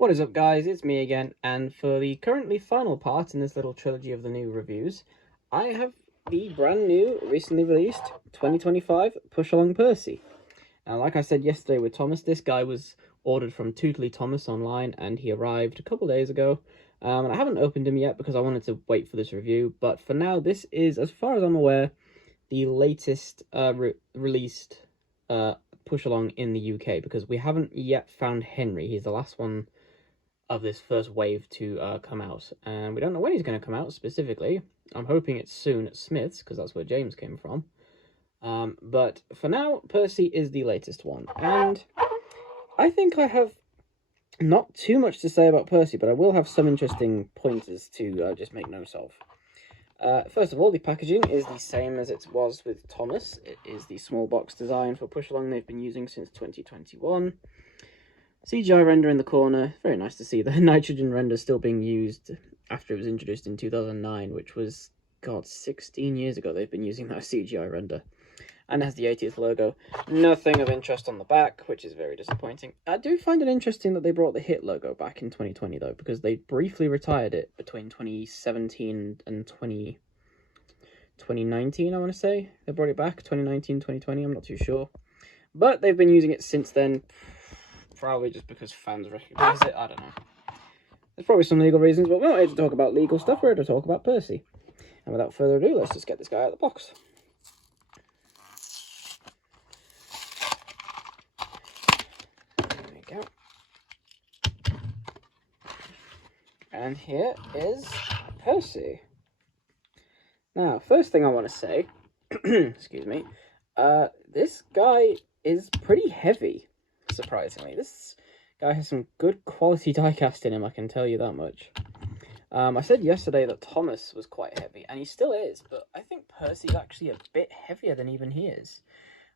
What is up, guys? It's me again, and for the currently final part in this little trilogy of the new reviews, I have the brand new, recently released 2025 Push Along Percy. Now, like I said yesterday with Thomas, this guy was ordered from Tootly Thomas online, and he arrived a couple days ago. And I haven't opened him yet because I wanted to wait for this review, but for now, this is, as far as I'm aware, the latest released Push Along in the UK, because we haven't yet found Henry. He's the last one of this first wave to come out, and we don't know when he's going to come out specifically. I'm hoping it's soon at Smith's, because that's where James came from. But for now, Percy is the latest one, and I think I have not too much to say about Percy, but I will have some interesting pointers to just make notes of. First of all, the packaging is the same as it was with Thomas. It is the small box design for Push Along they've been using since 2021. CGI render in the corner. Very nice to see the nitrogen render still being used after it was introduced in 2009, which was, God, 16 years ago they've been using that CGI render. And it has the 80th logo. Nothing of interest on the back, which is very disappointing. I do find it interesting that they brought the HIT logo back in 2020, though, because they briefly retired it between 2017 and 2019, I want to say. They brought it back, 2019, 2020, I'm not too sure. But they've been using it since then, probably just because fans recognize it. I don't know. There's probably some legal reasons, but we're not here to talk about legal stuff. We're here to talk about Percy. And without further ado, let's just get this guy out of the box. There we go. And here is Percy. Now, first thing I want to say, excuse me, this guy is pretty heavy. Surprisingly, this guy has some good quality diecast in him, I can tell you that much. I said yesterday that Thomas was quite heavy, and he still is, but I think Percy's actually a bit heavier than even he is,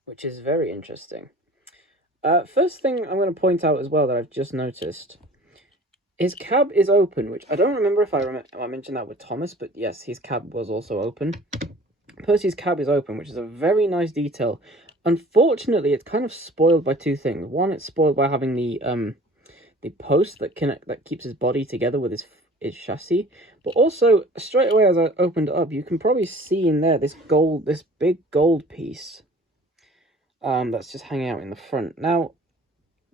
which is very interesting. First thing I'm going to point out as well that I've just noticed, his cab is open, which I don't remember if I mentioned that with Thomas, but yes, his cab was also open. Percy's cab is open, which is a very nice detail. Unfortunately, it's kind of spoiled by two things. One, it's spoiled by having the post that keeps his body together with his chassis. But also, straight away as I opened it up, you can probably see in there this big gold piece that's just hanging out in the front. Now,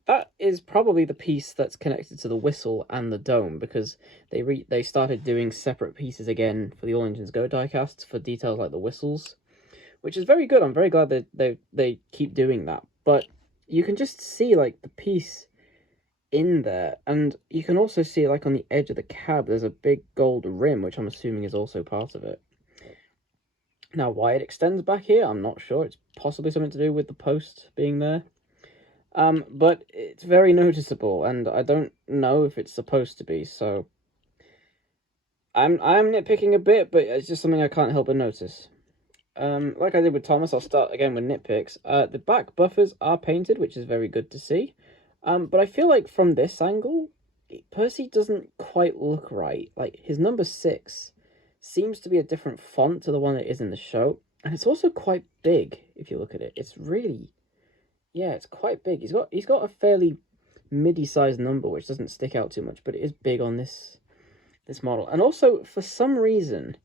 that is probably the piece that's connected to the whistle and the dome, because they started doing separate pieces again for the All Engines Go diecasts for details like the whistles, which is very good. I'm very glad that they keep doing that. But you can just see, like, the piece in there. And you can also see, like, on the edge of the cab, there's a big gold rim, which I'm assuming is also part of it. Now, why it extends back here, I'm not sure. It's possibly something to do with the post being there. But it's very noticeable, and I don't know if it's supposed to be, so I'm nitpicking a bit, but it's just something I can't help but notice. Like I did with Thomas, I'll start again with nitpicks. The back buffers are painted, which is very good to see. But I feel like from this angle, Percy doesn't quite look right. Like, his number 6 seems to be a different font to the one that is in the show. And it's also quite big, if you look at it. It's really, yeah, it's quite big. He's got a fairly midi-sized number, which doesn't stick out too much, but it is big on this model. And also, for some reason,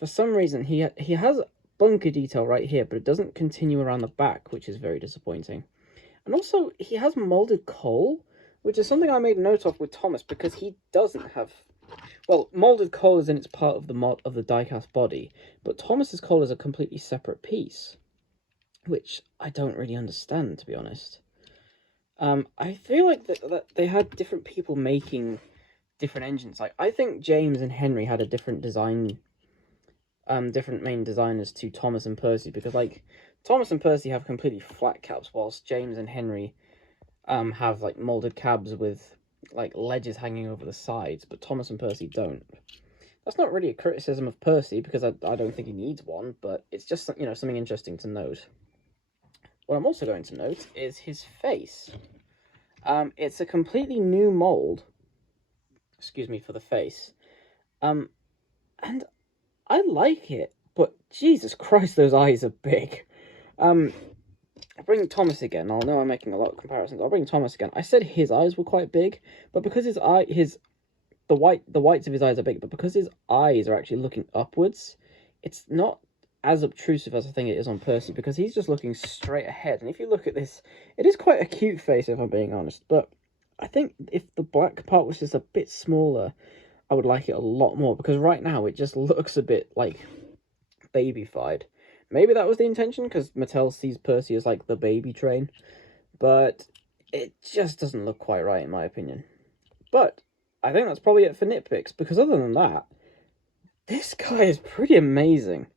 he has bunker detail right here, but it doesn't continue around the back, which is very disappointing. And also, he has molded coal, which is something I made note of with Thomas, because he doesn't have, well, molded coal is in its part of the diecast body, but Thomas's coal is a completely separate piece, which I don't really understand, to be honest. I feel like that they had different people making different engines. Like, I think James and Henry had a different design, different main designers to Thomas and Percy, because, like, Thomas and Percy have completely flat cabs, whilst James and Henry have, like, molded cabs with, like, ledges hanging over the sides, but Thomas and Percy don't. That's not really a criticism of Percy, because I don't think he needs one, but it's just, you know, something interesting to note. What I'm also going to note is his face. It's a completely new mold, excuse me for the face, and I like it, but Jesus Christ, those eyes are big. I'll bring Thomas again. I'll know I'm making a lot of comparisons. I'll bring Thomas again. I said his eyes were quite big, but because the whites of his eyes are big, but because his eyes are actually looking upwards, it's not as obtrusive as I think it is on Percy, because he's just looking straight ahead. And if you look at this, it is quite a cute face, if I'm being honest. But I think if the black part was just a bit smaller, I would like it a lot more, because right now it just looks a bit like babyfied. Maybe that was the intention, because Mattel sees Percy as like the baby train, but it just doesn't look quite right in my opinion. But I think that's probably it for nitpicks, because other than that, this guy is pretty amazing.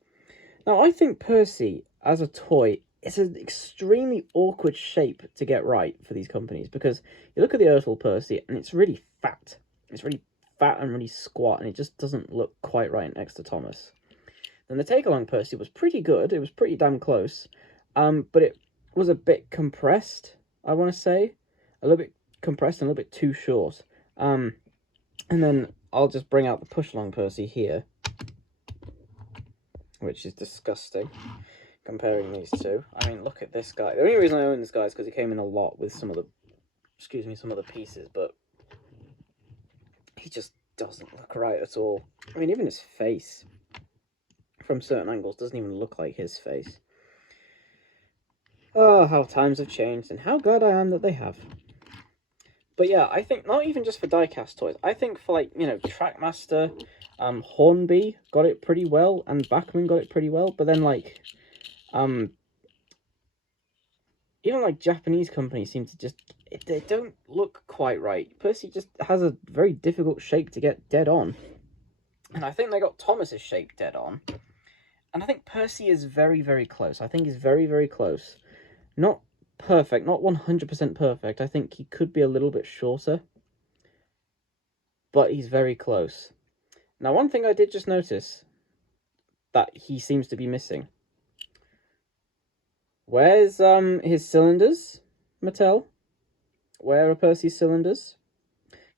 Now, I think Percy, as a toy, is an extremely awkward shape to get right for these companies, because you look at the Ursul Percy, and it's really fat. It's really fat and really squat, and it just doesn't look quite right next to Thomas. Then the take-along Percy was pretty good. It was pretty damn close, but it was a bit compressed, I want to say. A little bit compressed and a little bit too short. And then I'll just bring out the push-along Percy here, which is disgusting, comparing these two. I mean, look at this guy. The only reason I own this guy is because he came in a lot with some of the pieces, but he just doesn't look right at all. I mean, even his face, from certain angles, doesn't even look like his face. Oh, how times have changed, and how glad I am that they have. But yeah, I think not even just for diecast toys. I think for, like, you know, Trackmaster, Hornby got it pretty well, and Bachman got it pretty well. But then, like, even like Japanese companies seem to just, they don't look quite right. Percy just has a very difficult shape to get dead on, and I think they got Thomas's shape dead on. And I think Percy is very, very close. I think he's very, very close. Not perfect, not 100% perfect. I think he could be a little bit shorter, but he's very close. Now, one thing I did just notice that he seems to be missing. Where's his cylinders, Mattel? Where are Percy's cylinders?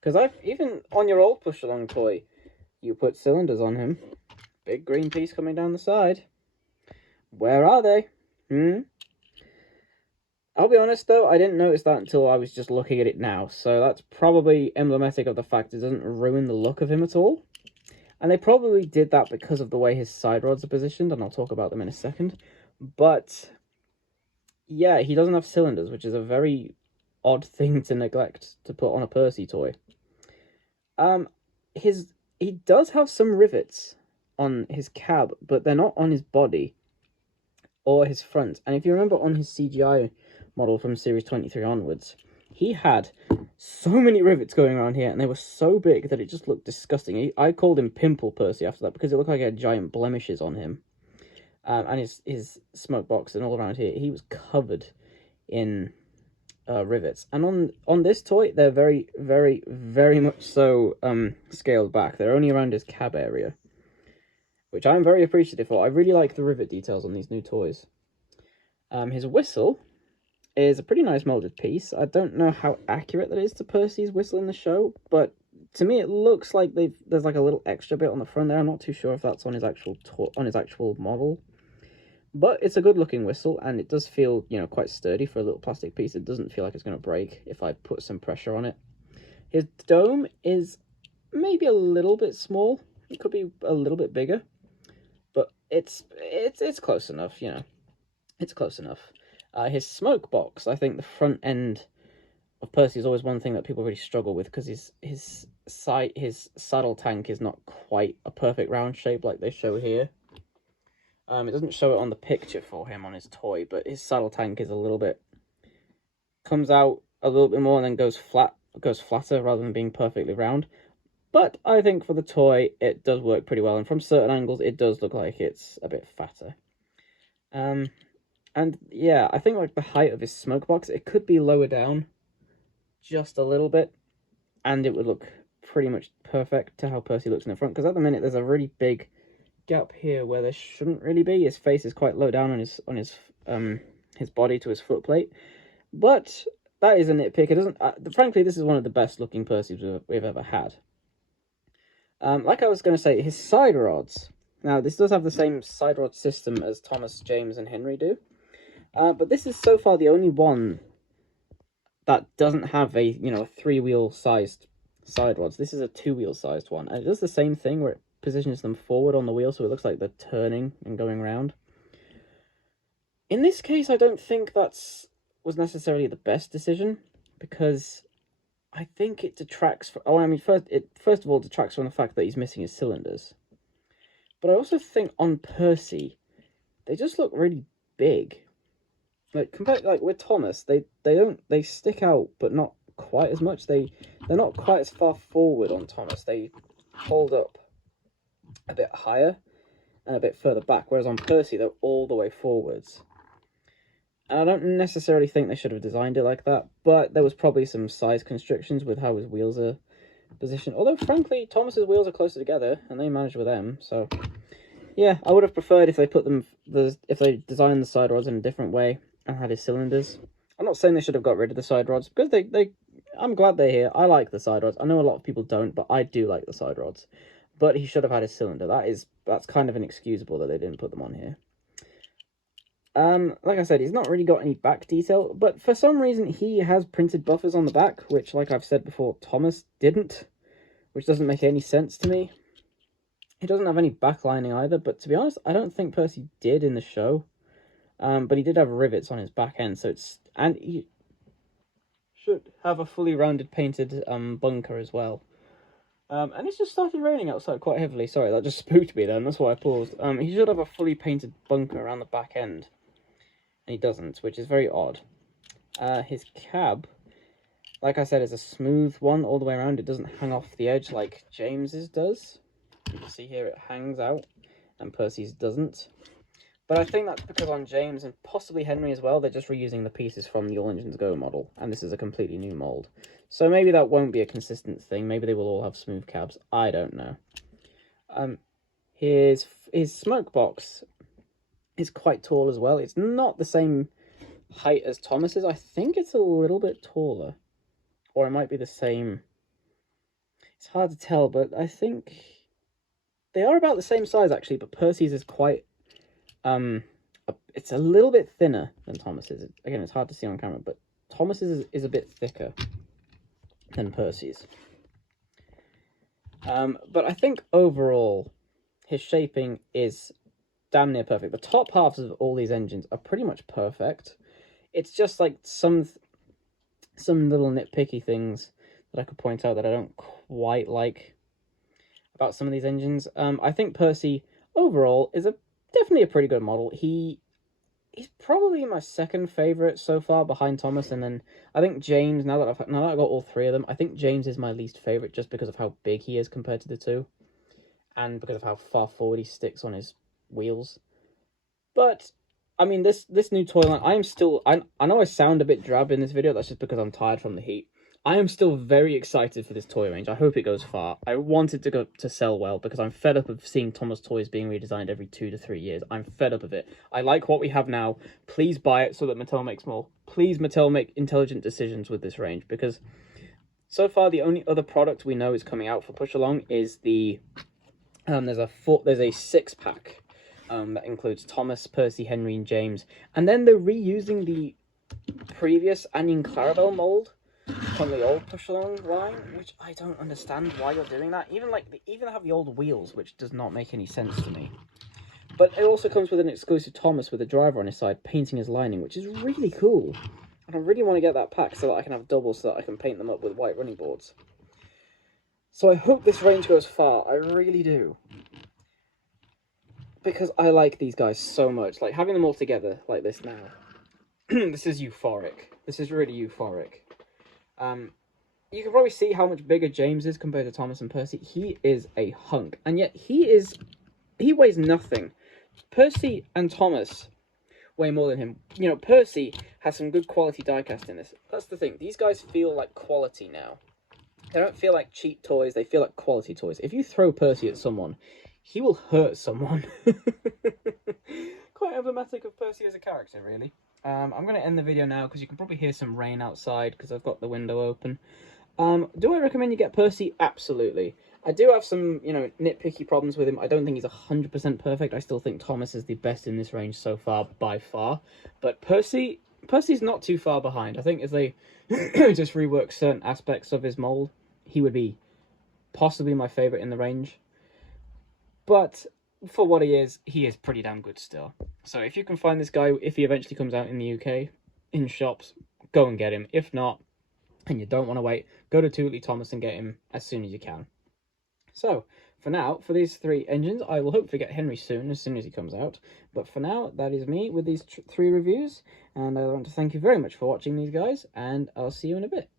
Because even on your old push-along toy, you put cylinders on him. Big green piece coming down the side. Where are they? I'll be honest though, I didn't notice that until I was just looking at it now, so that's probably emblematic of the fact it doesn't ruin the look of him at all. And they probably did that because of the way his side rods are positioned, and I'll talk about them in a second. But yeah, he doesn't have cylinders, which is a very odd thing to neglect to put on a Percy toy. He does have some rivets on his cab, but they're not on his body or his front. And if you remember on his CGI model from Series 23 onwards, he had so many rivets going around here, and they were so big that it just looked disgusting. I called him Pimple Percy after that, because it looked like he had giant blemishes on him. And his smoke box and all around here, he was covered in rivets. And on this toy, they're very, very, very much so scaled back. They're only around his cab area, which I'm very appreciative for. I really like the rivet details on these new toys. His whistle is a pretty nice molded piece. I don't know how accurate that is to Percy's whistle in the show, but to me it looks like there's like a little extra bit on the front there. I'm not too sure if that's on his actual model, but it's a good looking whistle, and it does feel, you know, quite sturdy for a little plastic piece. It doesn't feel like it's going to break if I put some pressure on it. His dome is maybe a little bit small. It could be a little bit bigger, but it's close enough, you know. It's close enough. His smoke box, I think the front end of Percy is always one thing that people really struggle with, because his saddle tank is not quite a perfect round shape like they show here. It doesn't show it on the picture for him on his toy, but his saddle tank is a little bit, comes out a little bit more and then goes flatter rather than being perfectly round. But I think for the toy, it does work pretty well, and from certain angles, it does look like it's a bit fatter. And yeah, I think like the height of his smoke box, it could be lower down just a little bit, and it would look pretty much perfect to how Percy looks in the front, because at the minute there's a really big gap here where there shouldn't really be. His face is quite low down on his body to his foot plate, but that is a nitpick. It doesn't. Frankly, this is one of the best looking Percys we've ever had. Like I was going to say, his side rods. Now, this does have the same side rod system as Thomas, James, and Henry do. But this is so far the only one that doesn't have a, you know, a 3-wheel sized side rods. This is a 2-wheel sized one. And it does the same thing where it positions them forward on the wheel, so it looks like they're turning and going round. In this case, I don't think was necessarily the best decision, because I think it detracts from... Oh, I mean, first of all, detracts from the fact that he's missing his cylinders. But I also think on Percy, they just look really big. Like, compared, like, with Thomas, they stick out, but not quite as much. They're not quite as far forward on Thomas. They hold up a bit higher and a bit further back, whereas on Percy, they're all the way forwards. And I don't necessarily think they should have designed it like that, but there was probably some size constrictions with how his wheels are positioned. Although, frankly, Thomas's wheels are closer together, and they managed with them, so... Yeah, I would have preferred if they put them... if they designed the side rods in a different way and had his cylinders. I'm not saying they should have got rid of the side rods, because I'm glad they're here. I like the side rods. I know a lot of people don't, but I do like the side rods. But he should have had his cylinder. That's kind of inexcusable that they didn't put them on here. Like I said, he's not really got any back detail, but for some reason he has printed buffers on the back, which, like I've said before, Thomas didn't, which doesn't make any sense to me. He doesn't have any backlining either, but to be honest, I don't think Percy did in the show. But he did have rivets on his back end, so and he should have a fully rounded painted bunker as well. And it's just started raining outside quite heavily. Sorry, that just spooked me then, that's why I paused. He should have a fully painted bunker around the back end. And he doesn't, which is very odd. His cab, like I said, is a smooth one all the way around. It doesn't hang off the edge like James's does. You can see here it hangs out, and Percy's doesn't. But I think that's because on James, and possibly Henry as well, they're just reusing the pieces from the All Engines Go model, and this is a completely new mould. So maybe that won't be a consistent thing. Maybe they will all have smooth cabs. I don't know. His smoke box is quite tall as well. It's not the same height as Thomas's. I think it's a little bit taller. Or it might be the same. It's hard to tell, but I think they are about the same size, actually, but Percy's is quite... it's a little bit thinner than Thomas's. Again, it's hard to see on camera, but Thomas's is a bit thicker than Percy's. But I think overall, his shaping is damn near perfect. The top halves of all these engines are pretty much perfect. It's just like some little nitpicky things that I could point out that I don't quite like about some of these engines. I think Percy overall is definitely a pretty good model. He's probably my second favourite so far, behind Thomas, and then I think James, now that I've got all three of them, I think James is my least favourite just because of how big he is compared to the two, and because of how far forward he sticks on his wheels. But I mean, this new toy line, I know I sound a bit drab in this video, that's just because I'm tired from the heat. I am still very excited for this toy range. I hope it goes far. I want it to sell well, because I'm fed up of seeing Thomas toys being redesigned every 2 to 3 years. I'm fed up of it. I like what we have now. Please buy it so that Mattel makes more. Please, Mattel, make intelligent decisions with this range, because so far the only other product we know is coming out for Push Along is the there's a 6-pack that includes Thomas, Percy, Henry, and James, and then they're reusing the previous Onion Clarabelle mold from the old Push Along line, which I don't understand why you're doing that. Even they have the old wheels, which does not make any sense to me. But it also comes with an exclusive Thomas with a driver on his side painting his lining, which is really cool. And I really want to get that pack so that I can have doubles, so that I can paint them up with white running boards. So I hope this range goes far. I really do. Because I like these guys so much. Like, having them all together like this now. This is euphoric. This is really euphoric. You can probably see how much bigger James is compared to Thomas and Percy. He is a hunk, and yet he weighs nothing. Percy and Thomas weigh more than him. You know, Percy has some good quality diecast in this. That's the thing. These guys feel like quality now. They don't feel like cheap toys. They feel like quality toys. If you throw Percy at someone, he will hurt someone. Quite emblematic of Percy as a character, really. I'm going to end the video now because you can probably hear some rain outside because I've got the window open. Do I recommend you get Percy? Absolutely. I do have some, you know, nitpicky problems with him. I don't think he's 100% perfect. I still think Thomas is the best in this range so far, by far. But Percy's not too far behind. I think if they just rework certain aspects of his mold, he would be possibly my favourite in the range. But for what he is pretty damn good still. So if you can find this guy, if he eventually comes out in the UK, in shops, go and get him. If not, and you don't want to wait, go to Tootly Thomas and get him as soon as you can. So, for now, for these 3 engines, I will hopefully get Henry soon as he comes out. But for now, that is me with these 3 reviews, and I want to thank you very much for watching these guys, and I'll see you in a bit.